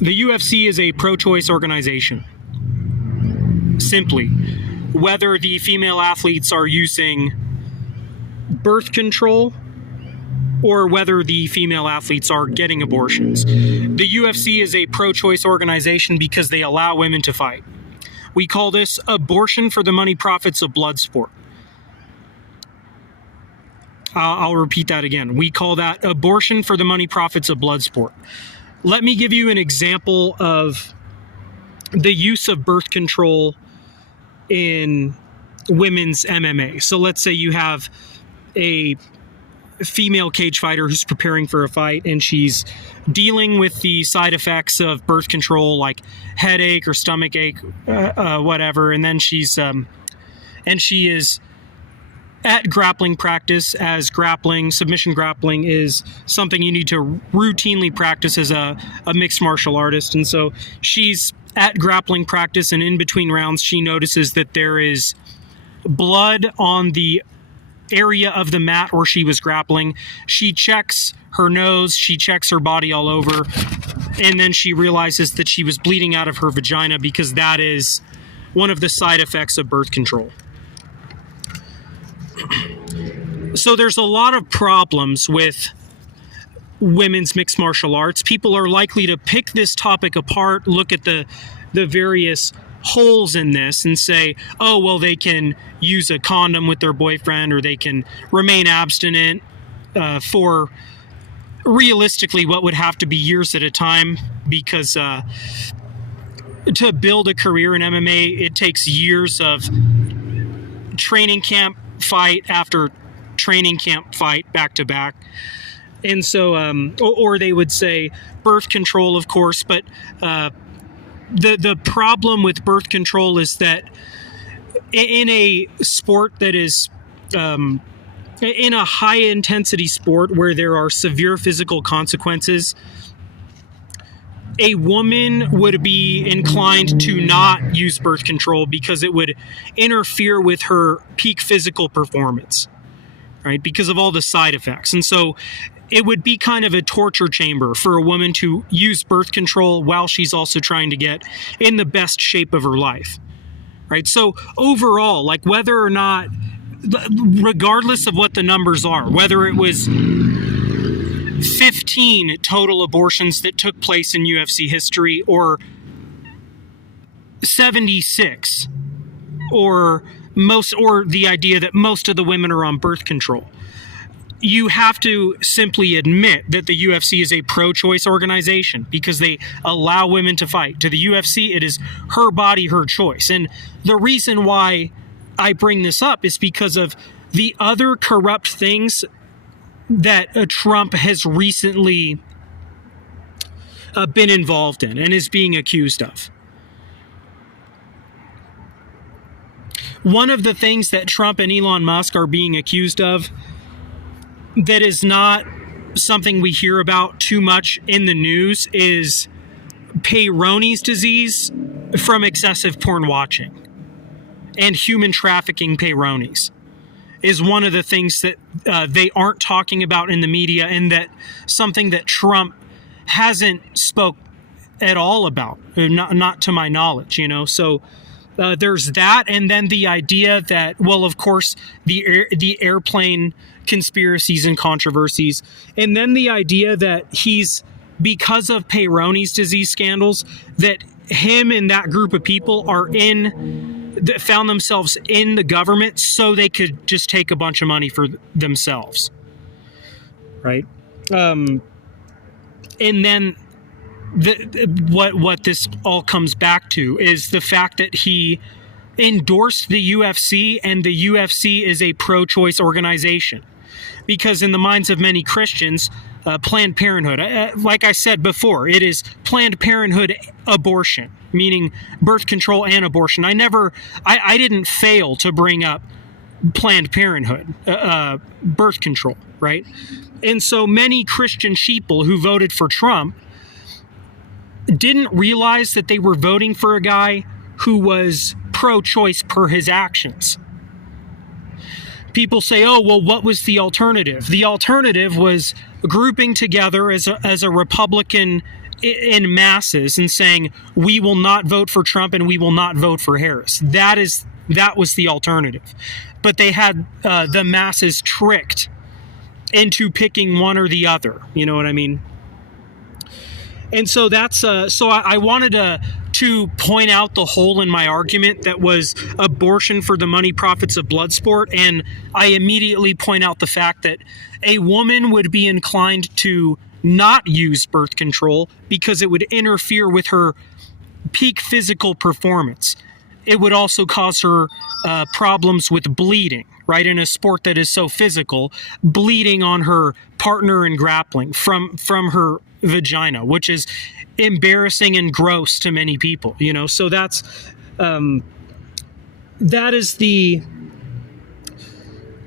The UFC is a pro-choice organization. Simply, whether the female athletes are using birth control or whether the female athletes are getting abortions. The UFC is a pro-choice organization because they allow women to fight. We call this abortion for the money profits of Bloodsport. I'll repeat that again. We call that abortion for the money profits of Bloodsport. Let me give you an example of the use of birth control in women's MMA. So let's say you have a female cage fighter who's preparing for a fight and she's dealing with the side effects of birth control, like headache or stomach ache, whatever. And then she is at grappling practice, as submission grappling is something you need to routinely practice as a mixed martial artist. And so she's at grappling practice, and in between rounds, she notices that there is blood on the area of the mat where she was grappling. She checks her nose, she checks her body all over, and then she realizes that she was bleeding out of her vagina because that is one of the side effects of birth control. So there's a lot of problems with women's mixed martial arts. People are likely to pick this topic apart, look at the various holes in this and say, oh, well, they can use a condom with their boyfriend, or they can remain abstinent for realistically what would have to be years at a time, because to build a career in MMA, it takes years of training camp fight after training camp fight back to back. And so, or they would say birth control, of course, but the problem with birth control is that in a sport that is in a high intensity sport where there are severe physical consequences, a woman would be inclined to not use birth control because it would interfere with her peak physical performance, right? Because of all the side effects. And so it would be kind of a torture chamber for a woman to use birth control while she's also trying to get in the best shape of her life, right? So overall, like whether or not, regardless of what the numbers are, whether it was 15 total abortions that took place in UFC history, or 76, or the idea that most of the women are on birth control, you have to simply admit that the UFC is a pro-choice organization because they allow women to fight. To the UFC, it is her body, her choice. And the reason why I bring this up is because of the other corrupt things that Trump has recently been involved in and is being accused of. One of the things that Trump and Elon Musk are being accused of that is not something we hear about too much in the news is Peyronie's disease from excessive porn watching, and human trafficking Peyronies is one of the things that they aren't talking about in the media, and that something that Trump hasn't spoke at all about, not to my knowledge, So there's that, and then the idea that, well, of course, the airplane conspiracies and controversies, and then the idea that because of Peyronie's disease scandals, that him and that group of people that found themselves in the government so they could just take a bunch of money for themselves, right? And then what this all comes back to is the fact that he endorsed the UFC, and the UFC is a pro-choice organization. Because in the minds of many Christians, Planned Parenthood, like I said before, it is Planned Parenthood abortion, meaning birth control and abortion. I didn't fail to bring up Planned Parenthood, birth control, right? And so many Christian sheeple who voted for Trump didn't realize that they were voting for a guy who was pro-choice per his actions. People say, oh, well, what was the alternative? The alternative was grouping together as a Republican in masses and saying, we will not vote for Trump and we will not vote for Harris. That was the alternative. But they had the masses tricked into picking one or the other. You know what I mean? And so that's so I wanted to point out the hole in my argument that was abortion for the money profits of Bloodsport, and I immediately point out the fact that a woman would be inclined to not use birth control because it would interfere with her peak physical performance. It would also cause her problems with bleeding, right? In a sport that is so physical, bleeding on her partner and grappling from her vagina, which is embarrassing and gross to many people, you know. So that is the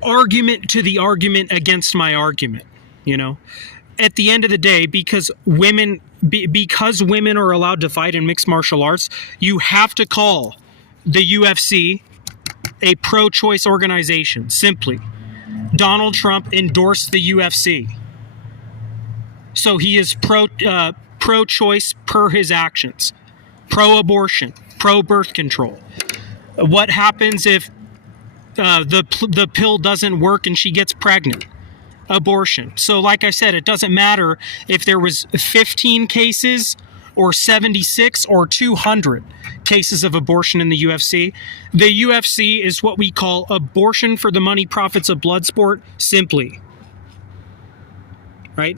argument to the argument against my argument, you know. At the end of the day, because women are allowed to fight in mixed martial arts, you have to call the UFC a pro-choice organization. Simply, Donald Trump endorsed the UFC, so he is pro-choice per his actions, pro-abortion, pro-birth control. What happens if the pill doesn't work and she gets pregnant? Abortion. So like I said, it doesn't matter if there was 15 cases or 76 or 200 cases of abortion in the UFC. The UFC is what we call abortion for the money profits of Bloodsport, simply. Right?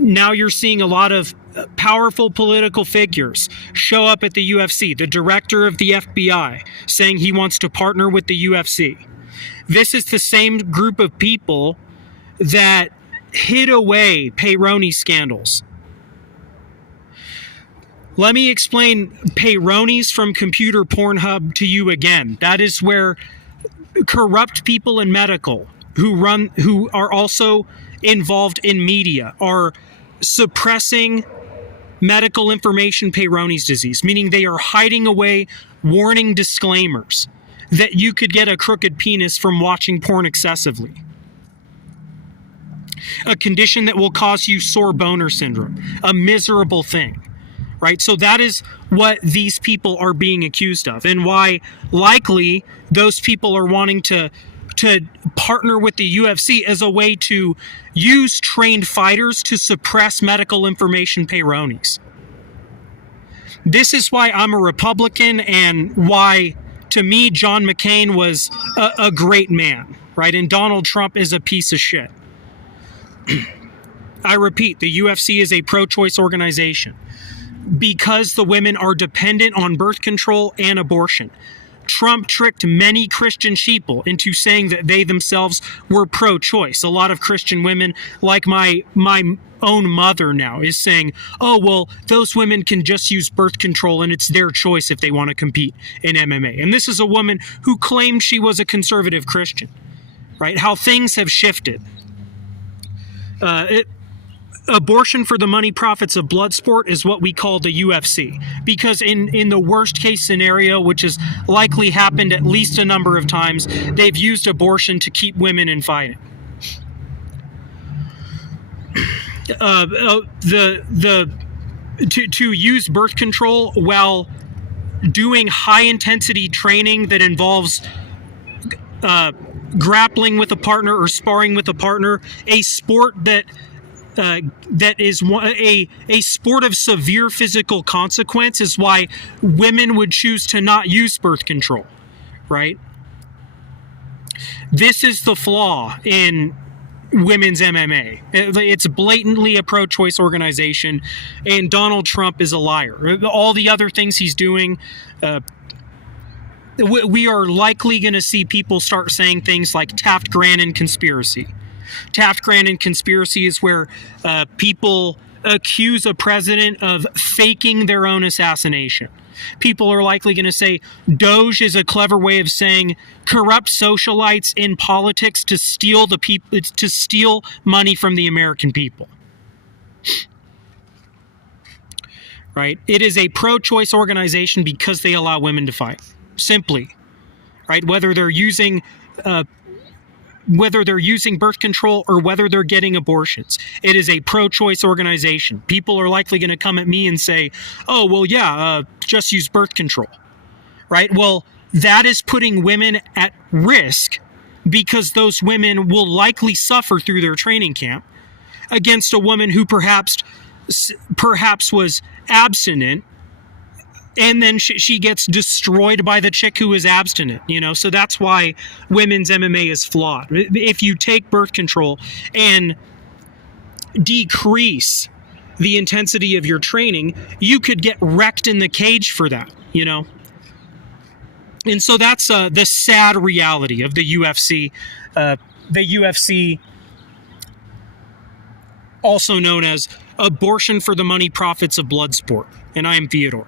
Now you're seeing a lot of powerful political figures show up at the UFC. The director of the FBI saying he wants to partner with the UFC. This is the same group of people that hid away Peyronie scandals. Let me explain Peyronie's from Computer Pornhub to you again. That is where corrupt people in medical who are also involved in media are suppressing medical information Peyronie's disease, meaning they are hiding away warning disclaimers that you could get a crooked penis from watching porn excessively. A condition that will cause you sore boner syndrome, a miserable thing, right? So that is what these people are being accused of, and why likely those people are wanting to partner with the UFC as a way to use trained fighters to suppress medical information Peyronie's. This is why I'm a Republican, and why, to me, John McCain was a great man, right? And Donald Trump is a piece of shit. I repeat, the UFC is a pro-choice organization because the women are dependent on birth control and abortion. Trump tricked many Christian sheeple into saying that they themselves were pro-choice. A lot of Christian women, like my own mother now, is saying, oh, well, those women can just use birth control and it's their choice if they want to compete in MMA. And this is a woman who claimed she was a conservative Christian, right? How things have shifted. Abortion for the money profits of Bloodsport is what we call the UFC, because in the worst case scenario, which has likely happened at least a number of times, they've used abortion to keep women in fighting. To use birth control while doing high intensity training that involves grappling with a partner or sparring with a partner, a sport that is a sport of severe physical consequence, is why women would choose to not use birth control, right? This is the flaw in women's MMA. It's blatantly a pro-choice organization, and Donald Trump is a liar. All the other things he's doing, we are likely going to see people start saying things like Taft-Grannon conspiracy. Taft-Grannon conspiracy is where people accuse a president of faking their own assassination. People are likely going to say Doge is a clever way of saying corrupt socialites in politics to steal money from the American people. Right? It is a pro-choice organization because they allow women to fight. Simply. Right? Whether they're using whether they're using birth control or whether they're getting abortions. It is a pro-choice organization. People are likely going to come at me and say, oh, well, yeah, just use birth control, right? Well, that is putting women at risk because those women will likely suffer through their training camp against a woman who perhaps was abstinent, and then she gets destroyed by the chick who is abstinent, So that's why women's MMA is flawed. If you take birth control and decrease the intensity of your training, you could get wrecked in the cage for that, And so that's the sad reality of the UFC. The UFC, also known as abortion for the money profits of Bloodsport. And I am Theodore.